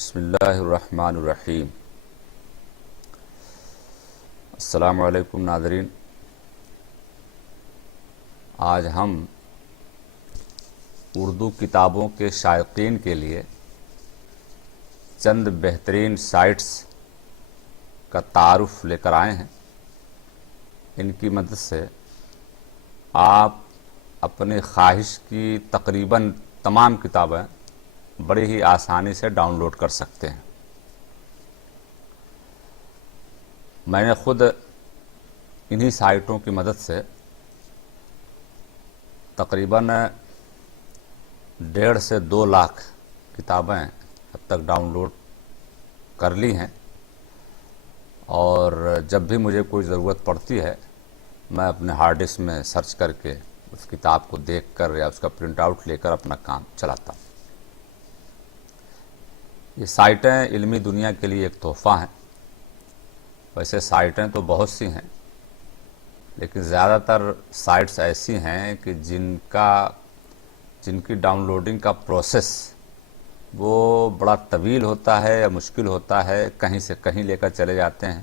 بسم اللہ الرحمن الرحیم۔ السلام علیکم ناظرین، آج ہم اردو کتابوں کے شائقین کے لیے چند بہترین سائٹس کا تعارف لے کر آئے ہیں۔ ان کی مدد سے آپ اپنی خواہش کی تقریباً تمام کتابیں بڑی ہی آسانی سے ڈاؤن لوڈ کر سکتے ہیں۔ میں نے خود انہی سائٹوں کی مدد سے تقریباً 1.5 سے 2 لاکھ کتابیں اب تک ڈاؤن لوڈ کر لی ہیں، اور جب بھی مجھے کوئی ضرورت پڑتی ہے میں اپنے ہارڈ ڈسک میں سرچ کر کے اس کتاب کو دیکھ کر یا اس کا پرنٹ آؤٹ لے کر اپنا کام چلاتا ہوں۔ یہ سائٹیں علمی دنیا کے لیے ایک تحفہ ہیں۔ ویسے سائٹیں تو بہت سی ہیں، لیکن زیادہ تر سائٹس ایسی ہیں کہ جن کی ڈاؤن لوڈنگ کا پروسیس وہ بڑا طویل ہوتا ہے یا مشکل ہوتا ہے، کہیں سے کہیں لے کر چلے جاتے ہیں۔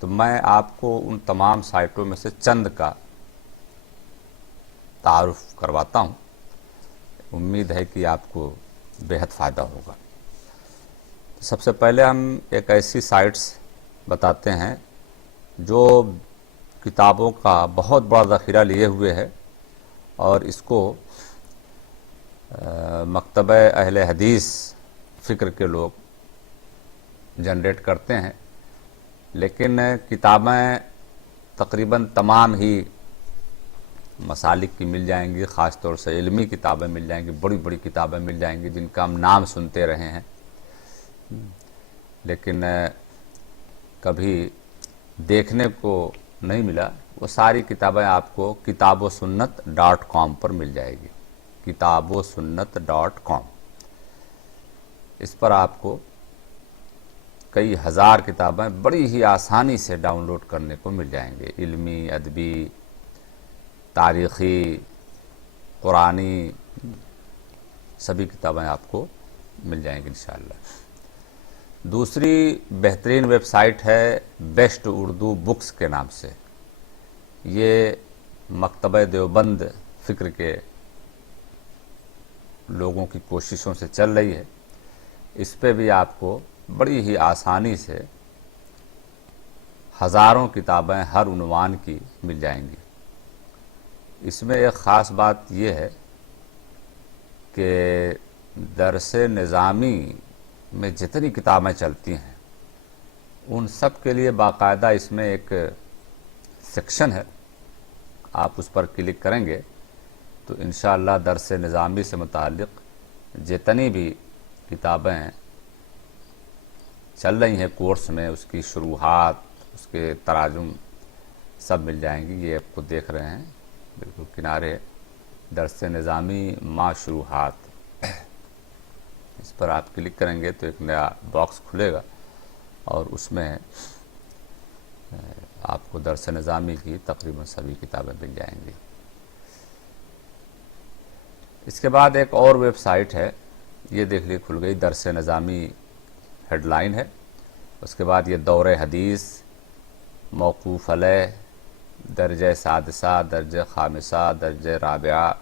تو میں آپ کو ان تمام سائٹوں میں سے چند کا تعارف کرواتا ہوں۔ امید ہے کہ آپ کو بہت فائدہ ہوگا۔ سب سے پہلے ہم ایک ایسی سائٹس بتاتے ہیں جو کتابوں کا بہت بڑا ذخیرہ لیے ہوئے ہے، اور اس کو مکتبہ اہل حدیث فکر کے لوگ جنریٹ کرتے ہیں، لیکن کتابیں تقریباً تمام ہی مسالک کی مل جائیں گی، خاص طور سے علمی کتابیں مل جائیں گی، بڑی بڑی کتابیں مل جائیں گی جن کا ہم نام سنتے رہے ہیں، لیکن کبھی دیکھنے کو نہیں ملا۔ وہ ساری کتابیں آپ کو kitabossunnat.com پر مل جائے گی، kitabossunnat.com۔ اس پر آپ کو کئی ہزار کتابیں بڑی ہی آسانی سے ڈاؤن لوڈ کرنے کو مل جائیں گے۔ علمی، ادبی، تاریخی، قرآنی، سبھی کتابیں آپ کو مل جائیں گی انشاءاللہ۔ دوسری بہترین ویب سائٹ ہے بیسٹ اردو بکس کے نام سے۔ یہ مکتبہ دیوبند فکر کے لوگوں کی کوششوں سے چل رہی ہے۔ اس پہ بھی آپ کو بڑی ہی آسانی سے ہزاروں کتابیں ہر عنوان کی مل جائیں گی۔ اس میں ایک خاص بات یہ ہے کہ درس نظامی میں جتنی کتابیں چلتی ہیں ان سب کے لیے باقاعدہ اس میں ایک سیکشن ہے۔ آپ اس پر کلک کریں گے تو انشاءاللہ درس نظامی سے متعلق جتنی بھی کتابیں چل رہی ہیں کورس میں، اس کی شروحات، اس کے تراجم سب مل جائیں گی۔ یہ آپ کو دیکھ رہے ہیں بالکل کنارے، درس نظامی ما شروحات، اس پر آپ کلک کریں گے تو ایک نیا باکس کھلے گا، اور اس میں آپ کو درس نظامی کی تقریباً سبھی کتابیں مل جائیں گی۔ اس کے بعد ایک اور ویب سائٹ ہے، یہ دیکھ لیے کھل گئی، درس نظامی ہیڈ لائن ہے۔ اس کے بعد یہ دور حدیث، موقوف علیہ، درجہ سادسہ، درجہ خامسہ، درجہ رابعہ،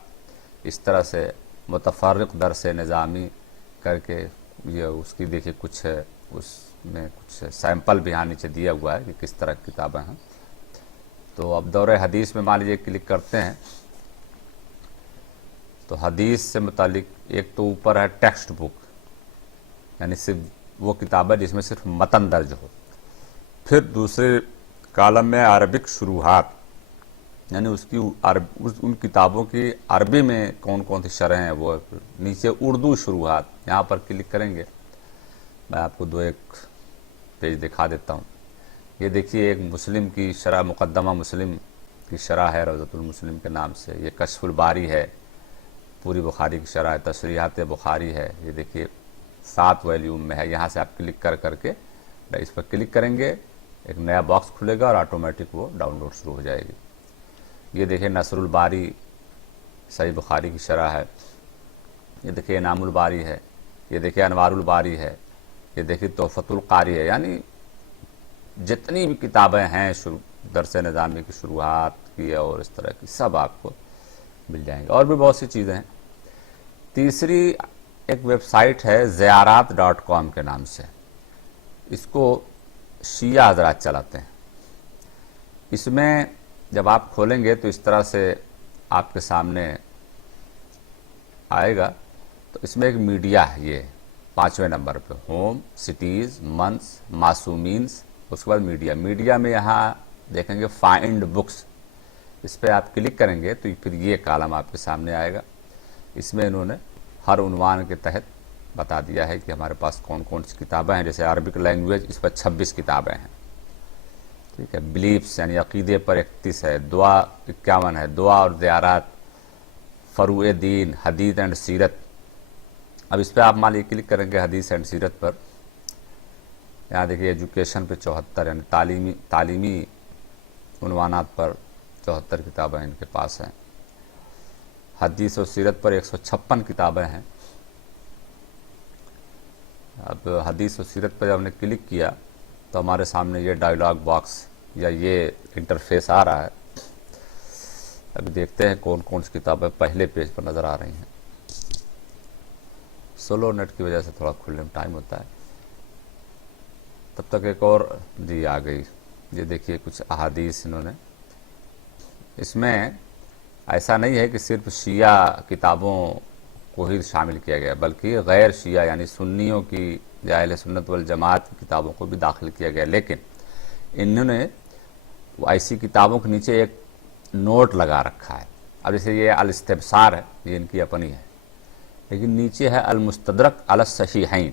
اس طرح سے متفرق درس نظامی کر کے یہ اس کی دیکھیے کچھ اس میں کچھ سیمپل بھی یہاں نیچے دیا ہوا ہے کہ کس طرح کی کتابیں ہیں۔ تو اب دور حدیث میں مان لیجیے کلک کرتے ہیں تو حدیث سے متعلق ایک تو اوپر ہے ٹیکسٹ بک، یعنی صرف وہ کتاب ہے جس میں صرف متن درج ہو۔ پھر دوسرے کالم میں عربک شروحات، یعنی ان کتابوں کی عربی میں کون کون سی شرح ہیں وہ۔ نیچے اردو شروحات، یہاں پر کلک کریں گے، میں آپ کو 2-1 پیج دکھا دیتا ہوں۔ یہ دیکھیے ایک مسلم کی شرح، مقدمہ مسلم کی شرح ہے روضۃ المسلم کے نام سے۔ یہ کشف الباری ہے، پوری بخاری کی شرح ہے، تشریحات بخاری ہے۔ یہ دیکھیے 7 والیوم میں ہے۔ یہاں سے آپ کلک کر کے اس پر کلک کریں گے، ایک نیا باکس کھلے گا اور آٹومیٹک وہ ڈاؤن لوڈ شروع ہو جائے گی۔ یہ دیکھیں نصر الباری صحیح بخاری کی شرح ہے۔ یہ دیکھیں انعام الباری ہے، یہ دیکھیے انوار الباری ہے، یہ دیکھیے تحفۃ القاری ہے، یعنی جتنی بھی کتابیں ہیں درس نظامی کی شروحات کی اور اس طرح کی سب آپ کو مل جائیں گے، اور بھی بہت سی چیزیں ہیں۔ تیسری ایک ویب سائٹ ہے زیارات.com کے نام سے، اس کو شیعہ حضرات چلاتے ہیں۔ اس میں جب آپ کھولیں گے تو اس طرح سے آپ کے سامنے آئے گا، تو اس میں ایک میڈیا ہے، یہ 5ویں نمبر پہ ہوم، سٹیز، منتھس، معصومینس، اس کے بعد میڈیا میں یہاں دیکھیں گے فائنڈ بکس، اس پہ آپ کلک کریں گے تو پھر یہ کالم آپ کے سامنے آئے گا۔ اس میں انہوں نے ہر عنوان کے تحت بتا دیا ہے کہ ہمارے پاس کون کون سی کتابیں ہیں، جیسے عربک لینگویج، اس پر 26 کتابیں ہیں، ٹھیک ہے۔ بلیفس یعنی عقیدے پر 31 ہے، دعا 51 ہے، دعا اور زیارات، فروع دین، حدیث اینڈ سیرت۔ اب اس پہ آپ مان لیے کلک کریں گے حدیث اینڈ سیرت پر، یہاں دیکھیے ایجوکیشن پہ 74 یعنی تعلیمی عنوانات پر 74 کتابیں ان کے پاس ہیں۔ حدیث و سیرت پر 156 کتابیں ہیں۔ اب حدیث و سیرت پر جب ہم نے کلک کیا تو ہمارے سامنے یہ ڈائلاگ باکس یا یہ انٹرفیس آ رہا ہے۔ ابھی دیکھتے ہیں کون کون سی کتابیں پہلے پیج پر نظر آ رہی ہیں۔ سولو نیٹ کی وجہ سے تھوڑا کھلنے میں ٹائم ہوتا ہے، تب تک ایک اور جی آ گئی۔ یہ دیکھیے کچھ احادیث انہوں نے، اس میں ایسا نہیں ہے کہ صرف شیعہ کتابوں کو ہی شامل کیا گیا، بلکہ غیر شیعہ یعنی سنیوں کی یا اہل سنت والجماعت کی کتابوں کو بھی داخل کیا گیا، لیکن انہوں نے ایسی کتابوں کے نیچے ایک نوٹ لگا رکھا ہے۔ اب جیسے یہ الاستبصار ہے، یہ ان کی اپنی ہے، لیکن نیچے ہے المستدرک علی الصحیحین،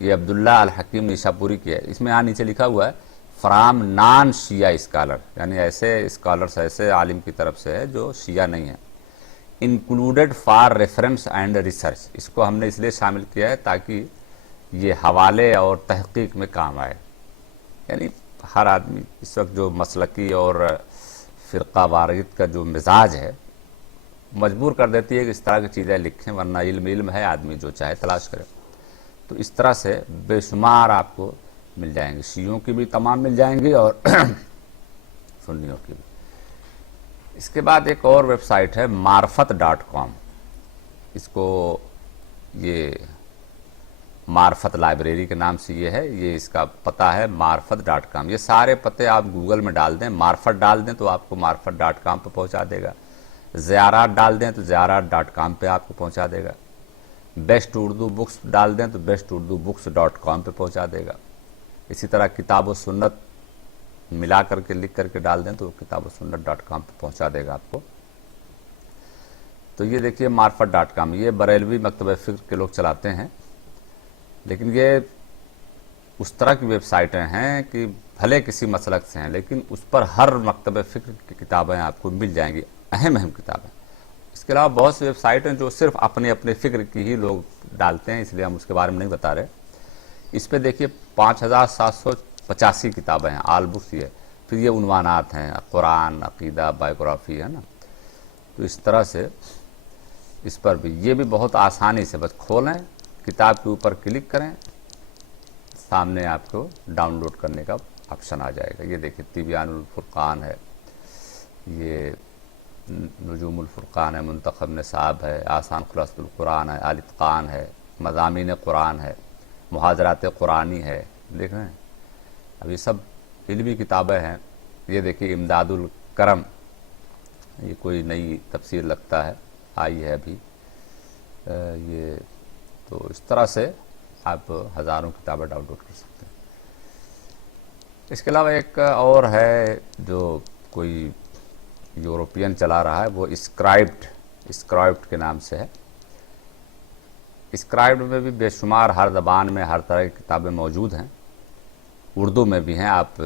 یہ عبداللہ الحکیم نیشاپوری کی ہے۔ اس میں یہاں نیچے لکھا ہوا ہے فرام نان شیعہ اسکالر، یعنی ایسے اسکالرس، ایسے عالم کی طرف سے ہے جو شیعہ نہیں ہیں، انکلوڈڈ فار ریفرنس اینڈ ریسرچ۔ اس کو ہم نے اس لیے شامل کیا ہے تاکہ یہ حوالے اور تحقیق میں کام آئے، یعنی ہر آدمی اس وقت جو مسلکی اور فرقہ واریت کا جو مزاج ہے مجبور کر دیتی ہے کہ اس طرح کی چیزیں لکھیں، ورنہ علم ہے، آدمی جو چاہے تلاش کرے۔ تو اس طرح سے بے شمار آپ کو مل جائیں گے، شیعوں کی بھی تمام مل جائیں گی اور سنیوں کی بھی۔ اس کے بعد ایک اور ویب سائٹ ہے معرفت.com، اس کو یہ معرفت لائبریری کے نام سے یہ ہے، یہ اس کا پتہ ہے معرفت.com۔ یہ سارے پتے آپ گوگل میں ڈال دیں، معرفت ڈال دیں تو آپ کو معرفت.com پہ پہنچا دے گا، زیارات ڈال دیں تو زیارات.com پہ آپ کو پہنچا دے گا، بیسٹ اردو بکس ڈال دیں تو بیسٹ اردو بکس.com پہ پہنچا دے گا۔ اسی طرح کتاب و سنت ملا کر کے لکھ کر کے ڈال دیں تو کتاب و سنت.com پہ پہنچا دے گا آپ کو۔ تو یہ دیکھیے معرفت.com، یہ بریلوی مکتبہ فکر کے لوگ چلاتے ہیں، لیکن یہ اس طرح کی ویب سائٹیں ہیں کہ بھلے کسی مسلک سے ہیں لیکن اس پر ہر مکتبہ فکر کی کتابیں آپ کو مل جائیں گی، اہم کتابیں۔ اس کے علاوہ بہت سی ویب سائٹ ہیں جو صرف اپنے فکر کی ہی لوگ ڈالتے ہیں، اس لیے ہم اس کے بارے میں نہیں بتا رہے۔ اس پہ دیکھیے 5785 کتابیں ہیں، آل بکس یہ، پھر یہ عنوانات ہیں، قرآن، عقیدہ، بائیوگرافی ہے نا۔ تو اس طرح سے اس پر بھی یہ بھی بہت آسانی سے بس کھولیں، کتاب کے اوپر کلک کریں، سامنے آپ کو ڈاؤن لوڈ کرنے کا آپشن آ جائے گا۔ یہ دیکھیے تبیان الفرقان ہے، یہ نجوم الفرقان ہے، منتخب نصاب ہے، آسان خلاصۃ القرآن ہے، الاتقان ہے، مضامین قرآن ہے، محاضرات قرآنی ہے، دیکھ رہے ہیں۔ اب یہ سب علمی کتابیں ہیں۔ یہ دیکھیے امداد الکرم، یہ کوئی نئی تفسیر لگتا ہے، آئی ہے ابھی یہ۔ تو اس طرح سے آپ ہزاروں کتابیں ڈاؤن لوڈ کر سکتے ہیں۔ اس کے علاوہ ایک اور ہے جو کوئی یورپین چلا رہا ہے، وہ اسکرائبڈ کے نام سے ہے۔ اسکرائبڈ میں بھی بے شمار ہر زبان میں ہر طرح کی کتابیں موجود ہیں، اردو میں بھی ہیں۔ آپ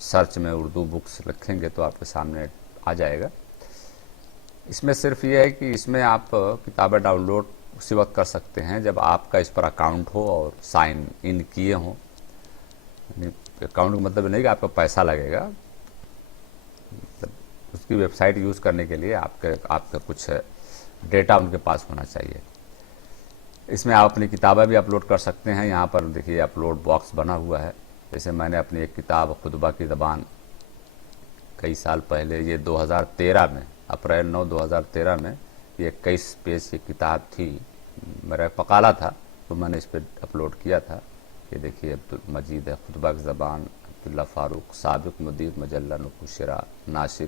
سرچ میں اردو بکس لکھیں گے تو آپ کے سامنے آ جائے گا۔ اس میں صرف یہ ہے کہ اس میں آپ کتابیں ڈاؤن لوڈ اسی وقت کر سکتے ہیں جب آپ کا اس پر اکاؤنٹ ہو اور سائن ان کیے ہوں۔ اکاؤنٹ کا مطلب نہیں کہ آپ کا پیسہ لگے گا، اس کی ویب سائٹ یوز کرنے کے لیے آپ کا کچھ ڈیٹا ان کے پاس ہونا چاہیے۔ اس میں آپ اپنی کتابیں بھی اپلوڈ کر سکتے ہیں. یہاں پر دیکھیے اپلوڈ باکس بنا ہوا ہے. جیسے میں نے اپنی ایک کتاب خطبہ کی زبان کئی سال پہلے، یہ 2013 میں، اپریل 9 2013 میں، یہ 21 پیج کی کتاب تھی، میرا ایک مقالہ تھا تو میں نے اس پہ اپلوڈ کیا تھا. یہ دیکھیے عبدالمجید ہے خطبہ کی زبان، عبداللہ فاروق، سابق مدیر مجلہ نقوشرہ، ناشر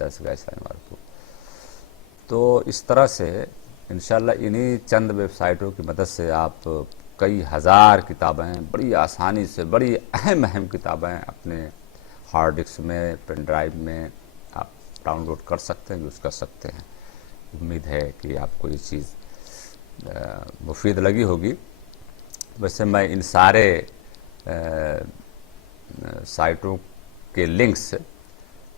درسگاہ اسلامی مرحوم. تو اس طرح سے انشاءاللہ انہی چند ویب سائٹوں کی مدد سے آپ کئی ہزار کتابیں بڑی آسانی سے، بڑی اہم کتابیں اپنے ہارڈ ڈسک میں، پین ڈرائیو میں آپ ڈاؤن لوڈ کر سکتے ہیں، یوز کر سکتے ہیں. امید ہے کہ آپ کو یہ چیز مفید لگی ہوگی. ویسے میں ان سارے سائٹوں کے لنکس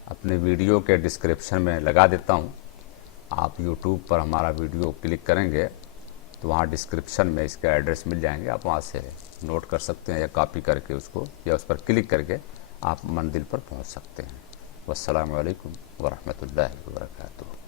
اپنے ویڈیو کے ڈسکرپشن میں لگا دیتا ہوں. آپ یوٹیوب پر ہمارا ویڈیو کلک کریں گے تو وہاں ڈسکرپشن میں اس کے ایڈریس مل جائیں گے، آپ وہاں سے نوٹ کر سکتے ہیں یا کاپی کر کے اس کو، یا اس پر کلک کر کے آپ منزل پر پہنچ سکتے ہیں. والسلام علیکم ورحمۃ اللہ وبرکاتہ.